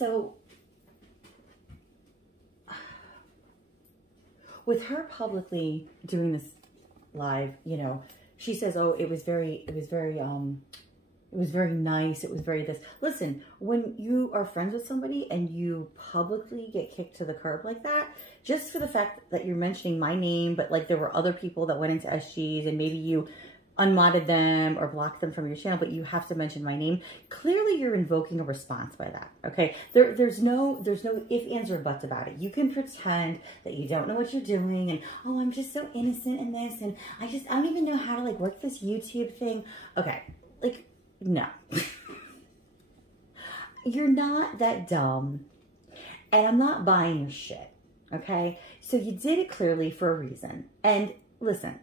So with her publicly doing this live, you know, she says, oh, it was very nice. It was very this. Listen, when you are friends with somebody and you publicly get kicked to the curb like that, just for the fact that you're mentioning my name, but like there were other people that went into SGs and maybe you unmodded them or blocked them from your channel, but you have to mention my name. Clearly you're invoking a response by that. Okay. There's no ifs, ands, or buts about it. You can pretend that you don't know what you're doing and, oh, I'm just so innocent in this. And I don't even know how to like work this YouTube thing. Okay. Like, no, you're not that dumb and I'm not buying your shit. Okay. So you did it clearly for a reason. And listen,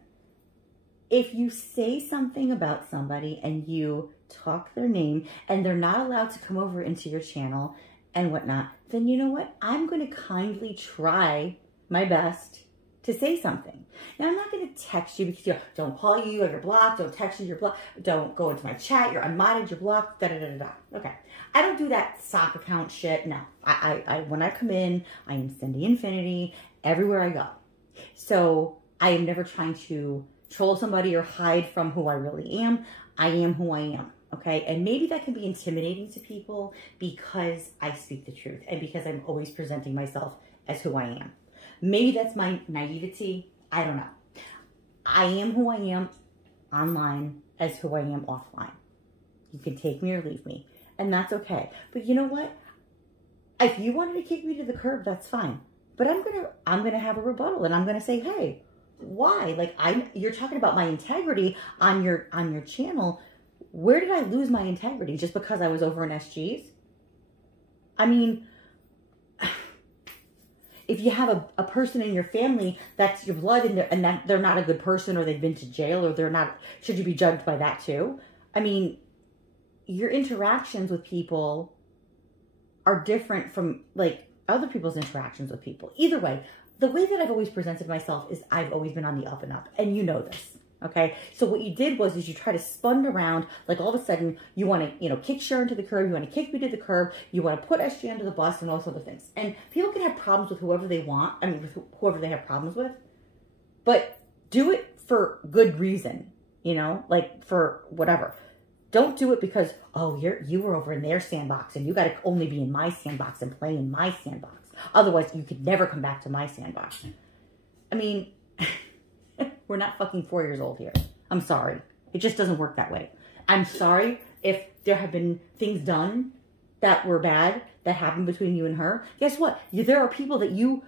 if you say something about somebody and you talk their name and they're not allowed to come over into your channel and whatnot, then you know what? I'm going to kindly try my best to say something. Now, I'm not going to text you because don't call you, you're blocked, don't text you, you're blocked, don't go into my chat, you're unmodded, you're blocked, da-da-da-da-da. Okay. I don't do that sock account shit. No. When I come in, I am sending infinity everywhere I go. So I am never trying to troll somebody or hide from who I really am. I am who I am. Okay. And maybe that can be intimidating to people because I speak the truth and because I'm always presenting myself as who I am. Maybe that's my naivety. I don't know. I am who I am online as who I am offline. You can take me or leave me. And that's okay. But you know what? If you wanted to kick me to the curb, that's fine. But I'm gonna have a rebuttal and I'm gonna say, hey, why? Like you're talking about my integrity on your channel. Where did I lose my integrity? Just because I was over in SGs? I mean, if you have a person in your family that's your blood and that they're not a good person or they've been to jail or they're not, should you be judged by that too? I mean, your interactions with people are different from like other people's interactions with people. Either way, the way that I've always presented myself is I've always been on the up and up, and you know this. Okay. So what you did was you try to spun around, like all of a sudden you want to, kick Sharon to the curb. You want to kick me to the curb. You want to put SG under the bus and all those other things. And people can have problems with whoever they want. I mean, with whoever they have problems with, but do it for good reason, like for whatever. Don't do it because, oh, you were over in their sandbox and you got to only be in my sandbox and play in my sandbox. Otherwise you could never come back to my sandbox. I mean, we're not fucking 4 years old here. I'm sorry. It just doesn't work that way. I'm sorry if there have been things done that were bad that happened between you and her. Guess what? There are people that you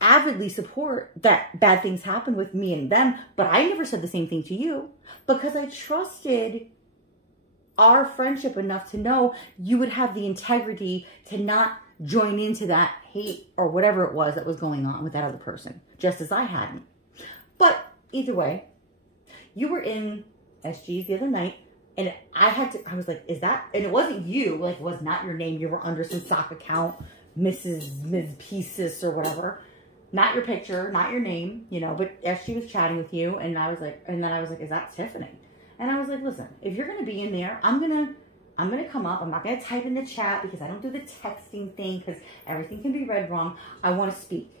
avidly support that bad things happen with me and them, but I never said the same thing to you because I trusted our friendship enough to know you would have the integrity to not join into that hate or whatever it was that was going on with that other person, just as I hadn't. But either way, you were in SGs the other night, and I was like, is that, and it wasn't you, like it was not your name, you were under some sock account, Ms. Pieces or whatever, not your picture, not your name, but SG was chatting with you, and I was like, is that Tiffany? And I was like, listen, if you're going to be in there, I'm going to come up. I'm not going to type in the chat because I don't do the texting thing because everything can be read wrong. I want to speak.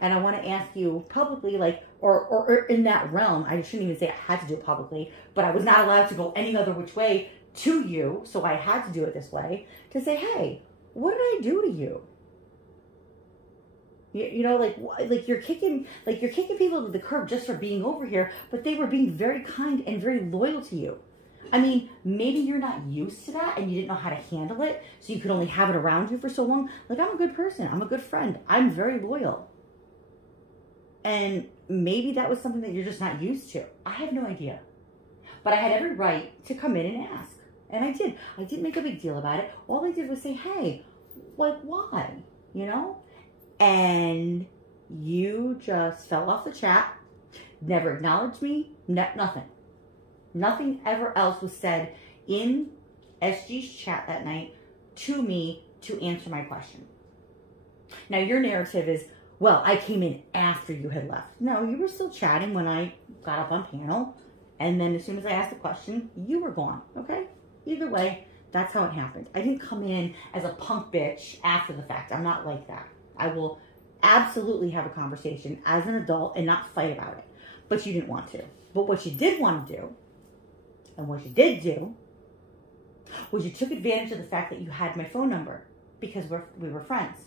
And I want to ask you publicly, like, or in that realm, I shouldn't even say I had to do it publicly, but I was not allowed to go any other which way to you. So I had to do it this way to say, hey, what did I do to you? Like you're kicking people to the curb just for being over here, but they were being very kind and very loyal to you. I mean, maybe you're not used to that and you didn't know how to handle it, so you could only have it around you for so long. Like, I'm a good person. I'm a good friend. I'm very loyal. And maybe that was something that you're just not used to. I have no idea. But I had every right to come in and ask. And I did. I didn't make a big deal about it. All I did was say, hey, like, why? And you just fell off the chat, never acknowledged me, nothing. Nothing ever else was said in SG's chat that night to me to answer my question. Now, your narrative is, well, I came in after you had left. No, you were still chatting when I got up on panel. And then as soon as I asked the question, you were gone. Okay? Either way, That's how it happened. I didn't come in as a punk bitch after the fact. I'm not like that. I will absolutely have a conversation as an adult and not fight about it. But you didn't want to. But what you did want to do, and what you did do, was you took advantage of the fact that you had my phone number because we were friends.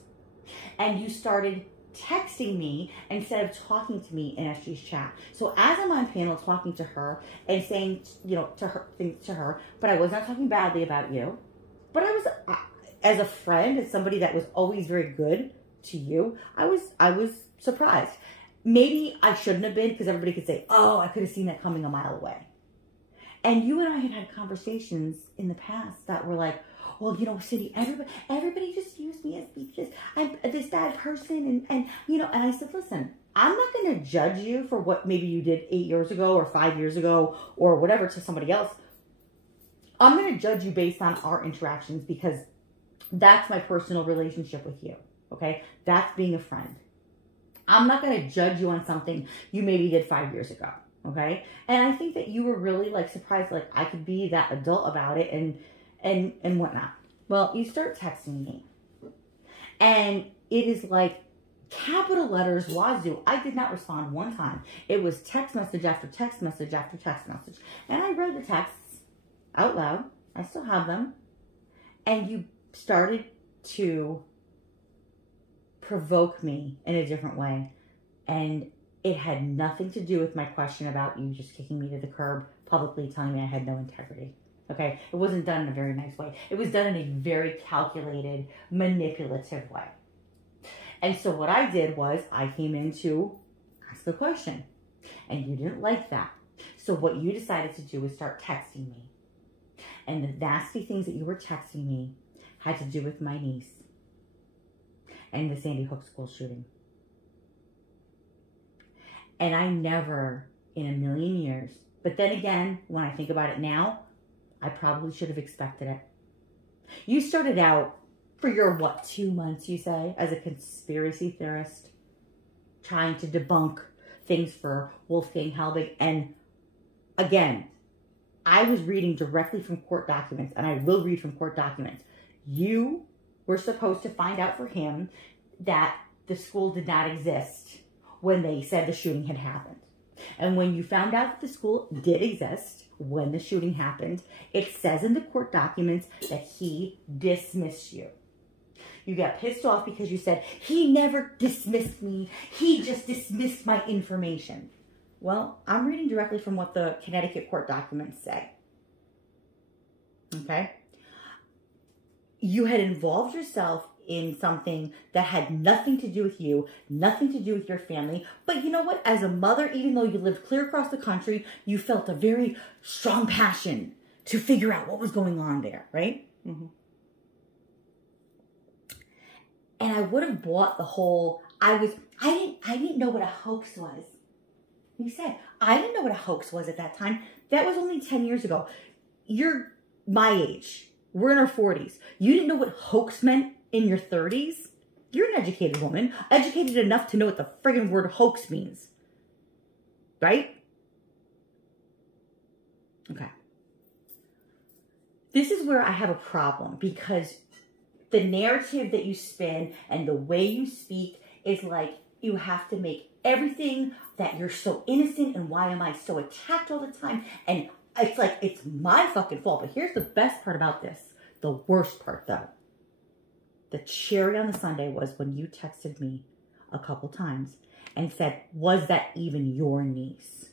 And you started texting me instead of talking to me in SG's chat. So as I'm on panel talking to her and saying, to her things to her, but I was not talking badly about you. But I was, as a friend, as somebody that was always very good to you, I was surprised. Maybe I shouldn't have been, because everybody could say, oh, I could have seen that coming a mile away. And you and I had conversations in the past that were like, well, Cindy, everybody just used me as because I'm this bad person. And I said, listen, I'm not going to judge you for what maybe you did 8 years ago or 5 years ago or whatever to somebody else. I'm going to judge you based on our interactions because that's my personal relationship with you. Okay. That's being a friend. I'm not going to judge you on something you maybe did 5 years ago. Okay. And I think that you were really like surprised, like I could be that adult about it and whatnot. Well, you start texting me and it is like capital letters wazoo. I did not respond one time. It was text message after text message after text message. And I read the texts out loud. I still have them. And you started to provoke me in a different way. And it had nothing to do with my question about you just kicking me to the curb, publicly telling me I had no integrity. Okay? It wasn't done in a very nice way. It was done in a very calculated, manipulative way. And so what I did was I came in to ask a question. And you didn't like that. So what you decided to do was start texting me. And the nasty things that you were texting me had to do with my niece and the Sandy Hook school shooting. And I never in a million years, but then again, when I think about it now, I probably should have expected it. You started out for your, 2 months, you say, as a conspiracy theorist, trying to debunk things for Wolfgang Halbig. And again, I was reading directly from court documents, and I will read from court documents. You were supposed to find out for him that the school did not exist when they said the shooting had happened. And when you found out that the school did exist when the shooting happened, it says in the court documents that he dismissed you. You got pissed off because you said, he never dismissed me. He just dismissed my information. Well, I'm reading directly from what the Connecticut court documents say. Okay? You had involved yourself in something that had nothing to do with you, nothing to do with your family. But you know what? As a mother, even though you lived clear across the country, you felt a very strong passion to figure out what was going on there, right? Mm-hmm. And I would have bought the whole, I didn't know what a hoax was. You said, I didn't know what a hoax was at that time. That was only 10 years ago. You're my age. We're in our 40s. You didn't know what hoax meant in your 30s? You're an educated woman. Educated enough to know what the friggin' word hoax means. Right? Okay. This is where I have a problem because the narrative that you spin and the way you speak is like you have to make everything that you're so innocent and why am I so attacked all the time? And it's like, it's my fucking fault. But here's the best part about this. The worst part though. The cherry on the sundae was when you texted me a couple times and said, was that even your niece?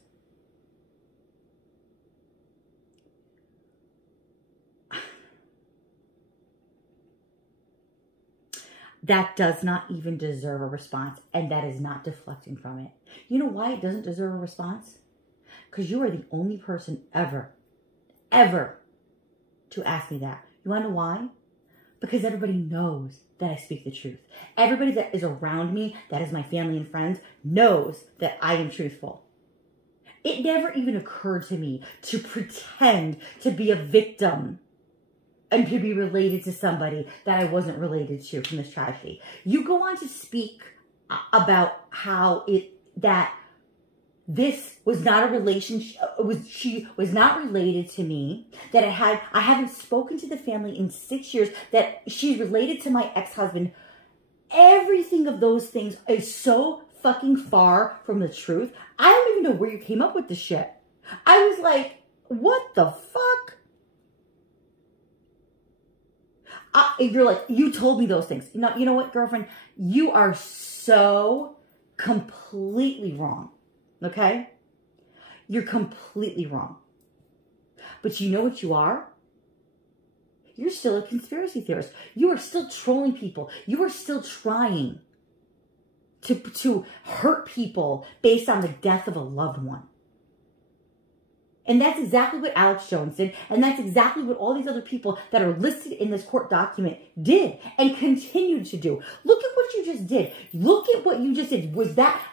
That does not even deserve a response, and that is not deflecting from it. You know why it doesn't deserve a response? Because you are the only person ever to ask me that. You want to know why? Because everybody knows that I speak the truth. Everybody that is around me, that is my family and friends, knows that I am truthful. It never even occurred to me to pretend to be a victim and to be related to somebody that I wasn't related to from this tragedy. You go on to speak about how that This was not a relationship. She was not related to me. That I haven't spoken to the family in 6 years. That she's related to my ex-husband. Everything of those things is so fucking far from the truth. I don't even know where you came up with this shit. I was like, what the fuck? You're like, you told me those things. You know what, girlfriend? You are so completely wrong. Okay? You're completely wrong. But you know what you are? You're still a conspiracy theorist. You are still trolling people. You are still trying to hurt people based on the death of a loved one. And that's exactly what Alex Jones did. And that's exactly what all these other people that are listed in this court document did and continued to do. Look at what you just did. Look at what you just did.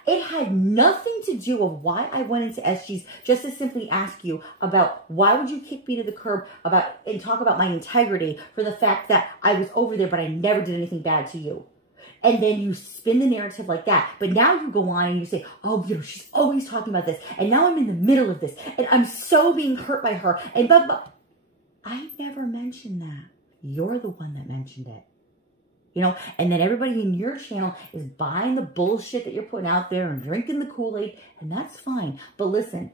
It had nothing to do with why I went into SG's, just to simply ask you about why would you kick me to the curb and talk about my integrity for the fact that I was over there, but I never did anything bad to you. And then you spin the narrative like that. But now you go on and you say, oh, she's always talking about this. And now I'm in the middle of this. And I'm so being hurt by her. And blah, blah. I never mentioned that. You're the one that mentioned it. And then everybody in your channel is buying the bullshit that you're putting out there and drinking the Kool-Aid. And that's fine. But listen,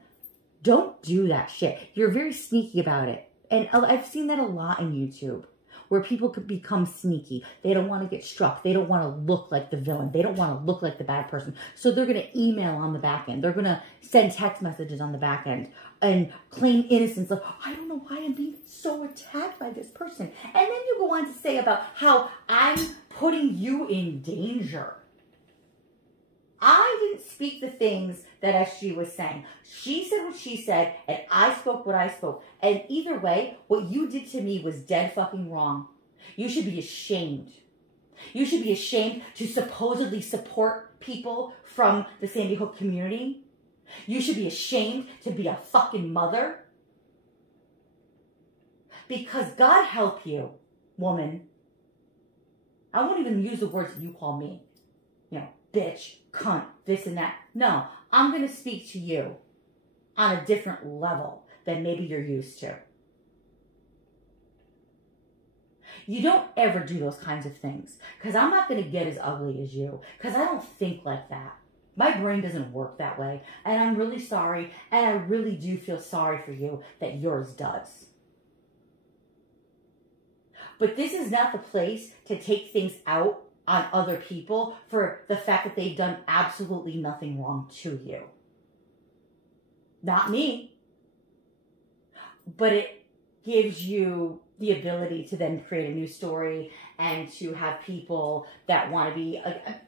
don't do that shit. You're very sneaky about it. And I've seen that a lot in YouTube, where people could become sneaky. They don't want to get struck. They don't want to look like the villain. They don't want to look like the bad person. So they're going to email on the back end. They're going to send text messages on the back end and claim innocence of, I don't know why I'm being so attacked by this person. And then you go on to say about how I'm putting you in danger. I didn't speak the things that SG was saying. She said what she said, and I spoke what I spoke. And either way, what you did to me was dead fucking wrong. You should be ashamed. You should be ashamed to supposedly support people from the Sandy Hook community. You should be ashamed to be a fucking mother. Because God help you, woman. I won't even use the words that you call me. Bitch, cunt, this and that. No, I'm going to speak to you on a different level than maybe you're used to. You don't ever do those kinds of things, because I'm not going to get as ugly as you, because I don't think like that. My brain doesn't work that way, and I'm really sorry, and I really do feel sorry for you that yours does. But this is not the place to take things out on other people for the fact that they've done absolutely nothing wrong to you. Not me. But it gives you the ability to then create a new story and to have people that want to be,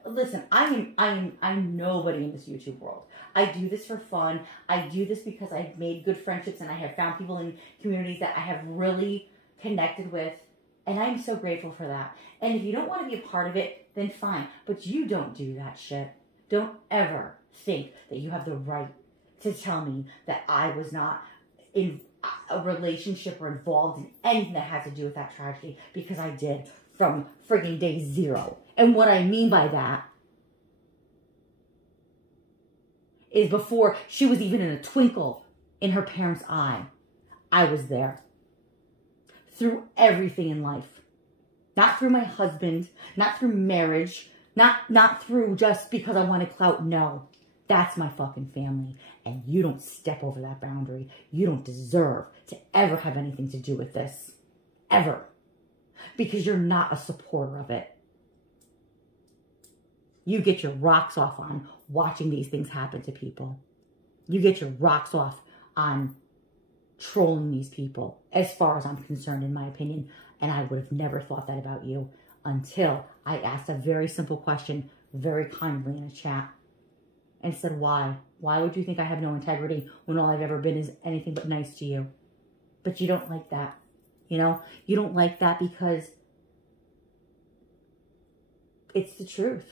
listen, I'm nobody in this YouTube world. I do this for fun. I do this because I've made good friendships and I have found people in communities that I have really connected with. And I'm so grateful for that. And if you don't want to be a part of it, then fine. But you don't do that shit. Don't ever think that you have the right to tell me that I was not in a relationship or involved in anything that had to do with that tragedy. Because I did from frigging day zero. And what I mean by that is before she was even in a twinkle in her parents' eye, I was there. Through everything in life. Not through my husband, not through marriage, not through just because I wanted clout. No, that's my fucking family. And you don't step over that boundary. You don't deserve to ever have anything to do with this. Ever. Because you're not a supporter of it. You get your rocks off on watching these things happen to people. You get your rocks off on trolling these people, as far as I'm concerned, in my opinion. And I would have never thought that about you until I asked a very simple question very kindly in a chat and said, why? Why would you think I have no integrity when all I've ever been is anything but nice to you? But you don't like that. You don't like that because it's the truth.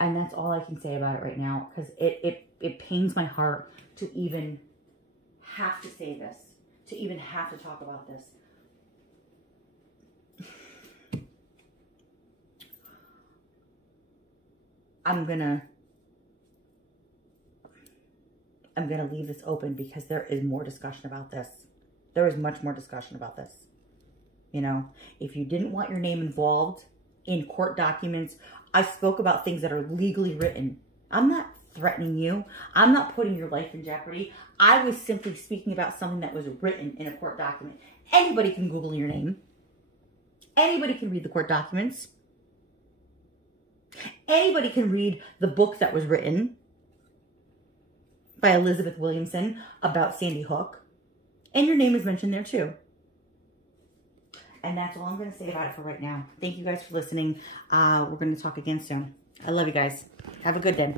And that's all I can say about it right now, because it pains my heart to even have to say this, to even have to talk about this. I'm gonna leave this open because there is more discussion about this. There is much more discussion about this. You know, if you didn't want your name involved in court documents, I spoke about things that are legally written. I'm not threatening you. I'm not putting your life in jeopardy. I was simply speaking about something that was written in a court document. Anybody can Google your name. Anybody can read the court documents. Anybody can read the book that was written by Elizabeth Williamson about Sandy Hook. And your name is mentioned there too. And that's all I'm going to say about it for right now. Thank you guys for listening. We're going to talk again soon. I love you guys. Have a good day.